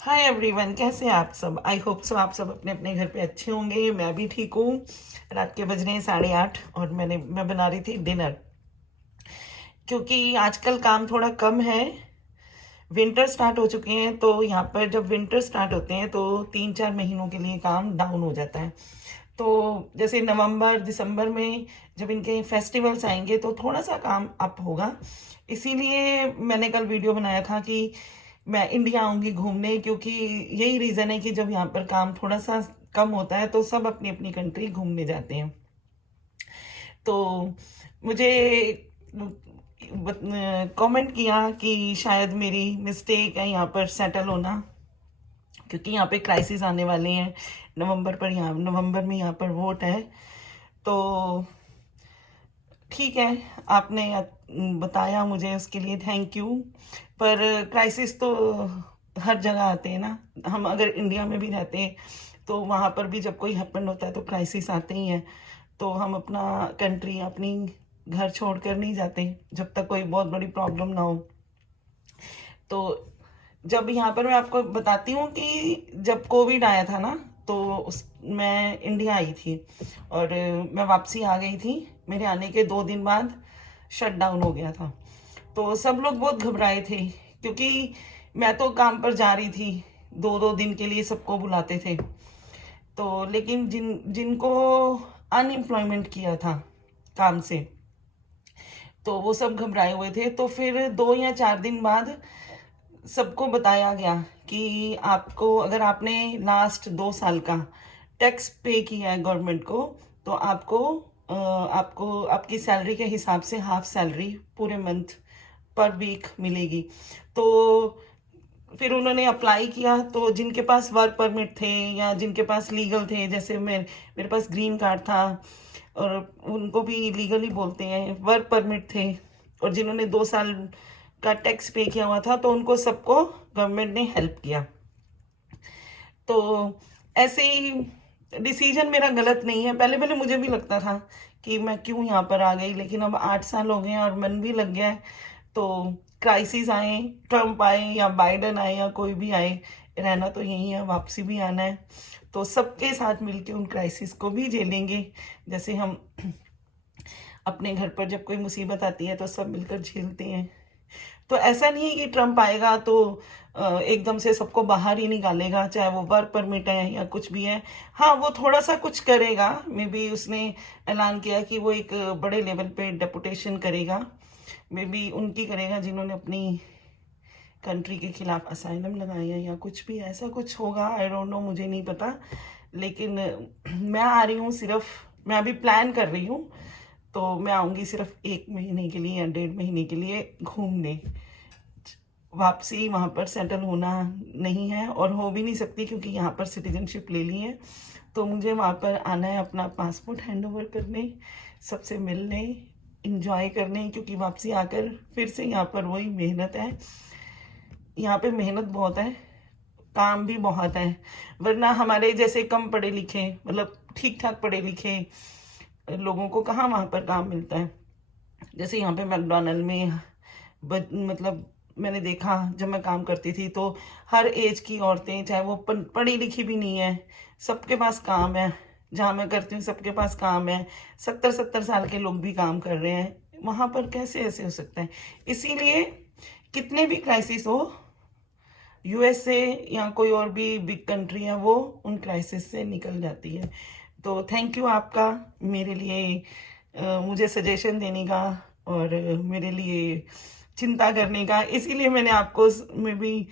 Hi everyone, कैसे हैं आप सब। आई होप सो आप सब अपने अपने घर पे अच्छे होंगे। मैं भी ठीक हूँ। रात के बज रहे हैं 8:30 और मैं बना रही थी डिनर, क्योंकि आजकल काम थोड़ा कम है। विंटर स्टार्ट हो चुके हैं, तो यहाँ पर जब विंटर स्टार्ट होते हैं तो 3-4 महीनों के लिए काम डाउन हो जाता है। तो जैसे नवंबर दिसंबर में जब इनके फेस्टिवल्स आएंगे तो थोड़ा सा काम अप होगा। इसीलिए मैंने कल वीडियो बनाया था कि मैं इंडिया आऊंगी घूमने, क्योंकि यही रीज़न है कि जब यहाँ पर काम थोड़ा सा कम होता है तो सब अपनी अपनी कंट्री घूमने जाते हैं। तो मुझे कमेंट किया कि शायद मेरी मिस्टेक है यहाँ पर सेटल होना, क्योंकि यहाँ पे क्राइसिस आने वाले हैं। नवंबर में यहाँ पर वोट है। तो ठीक है, आपने बताया मुझे, उसके लिए थैंक यू। पर क्राइसिस तो हर जगह आते हैं ना। हम अगर इंडिया में भी रहते हैं तो वहाँ पर भी जब कोई हैपन होता है तो क्राइसिस आते ही हैं। तो हम अपना कंट्री, अपनी घर छोड़कर नहीं जाते जब तक कोई बहुत बड़ी प्रॉब्लम ना हो। तो जब यहाँ पर मैं आपको बताती हूँ कि जब कोविड आया था ना, तो उस मैं इंडिया आई थी और मैं वापसी आ गई थी। मेरे आने के 2 दिन बाद शट डाउन हो गया था। तो सब लोग बहुत घबराए थे, क्योंकि मैं तो काम पर जा रही थी। 2-2 दिन के लिए सबको बुलाते थे। तो लेकिन जिनको अनएम्प्लॉयमेंट किया था काम से, तो वो सब घबराए हुए थे। तो फिर 2 या 4 दिन बाद सबको बताया गया कि आपको, अगर आपने लास्ट 2 साल का टैक्स पे किया है गवर्नमेंट को, तो आपको आपकी सैलरी के हिसाब से हाफ सैलरी पूरे मंथ पर वीक मिलेगी। तो फिर उन्होंने अप्लाई किया, तो जिनके पास वर्क परमिट थे या जिनके पास लीगल थे, जैसे मेरे पास ग्रीन कार्ड था, और उनको भी लीगली बोलते हैं, वर्क परमिट थे, और जिन्होंने 2 साल का टैक्स पे किया हुआ था, तो उनको सबको गवर्नमेंट ने हेल्प किया। तो ऐसे ही डिसीजन मेरा गलत नहीं है। पहले पहले मुझे भी लगता था कि मैं क्यों यहाँ पर आ गई, लेकिन अब 8 साल हो गए हैं और मन भी लग गया है। तो क्राइसिस आए, ट्रम्प आए या बाइडन आए या कोई भी आए, रहना तो यही है, वापसी भी आना है। तो सबके साथ मिलके उन क्राइसिस को भी झेलेंगे। जैसे हम अपने घर पर जब कोई मुसीबत आती है तो सब मिलकर झेलते हैं। तो ऐसा नहीं है कि ट्रम्प आएगा तो एकदम से सबको बाहर ही निकालेगा, चाहे वो वर्क परमिट है या कुछ भी है। हाँ, वो थोड़ा सा कुछ करेगा। मे बी उसने ऐलान किया कि वो एक बड़े लेवल पे डेपुटेशन करेगा। मे बी उनकी करेगा जिन्होंने अपनी कंट्री के खिलाफ असाइलम लगाया या कुछ भी ऐसा कुछ होगा। आई डोंट नो, मुझे नहीं पता। लेकिन मैं आ रही हूँ सिर्फ, मैं अभी प्लान कर रही हूँ। तो मैं आऊँगी सिर्फ 1 महीने के लिए या 1.5 महीने के लिए घूमने। वापसी वहाँ पर सेटल होना नहीं है और हो भी नहीं सकती, क्योंकि यहाँ पर सिटीजनशिप ले ली है। तो मुझे वहाँ पर आना है अपना पासपोर्ट हैंड ओवर करने, सबसे मिलने, इंजॉय करने, क्योंकि वापसी आकर फिर से यहाँ पर वही मेहनत है। यहाँ पे मेहनत बहुत है, काम भी बहुत है। वरना हमारे जैसे कम पढ़े लिखे, मतलब ठीक ठाक पढ़े लिखे लोगों को कहाँ वहाँ पर काम मिलता है। जैसे यहाँ पे मैकडोनल्ड में मतलब मैंने देखा, जब मैं काम करती थी तो हर एज की औरतें, चाहे वो पढ़ी लिखी भी नहीं है, सबके पास काम है। जहाँ मैं करती हूँ सबके पास काम है। 70-70 साल के लोग भी काम कर रहे हैं। वहाँ पर कैसे ऐसे हो सकता है। इसीलिए कितने भी क्राइसिस हो, यूएसए या कोई और भी बिग कंट्री है, वो उन क्राइसिस से निकल जाती है। तो थैंक यू आपका, मेरे लिए मुझे सजेशन देने का और मेरे लिए चिंता करने का। इसीलिए मैंने आपको में भी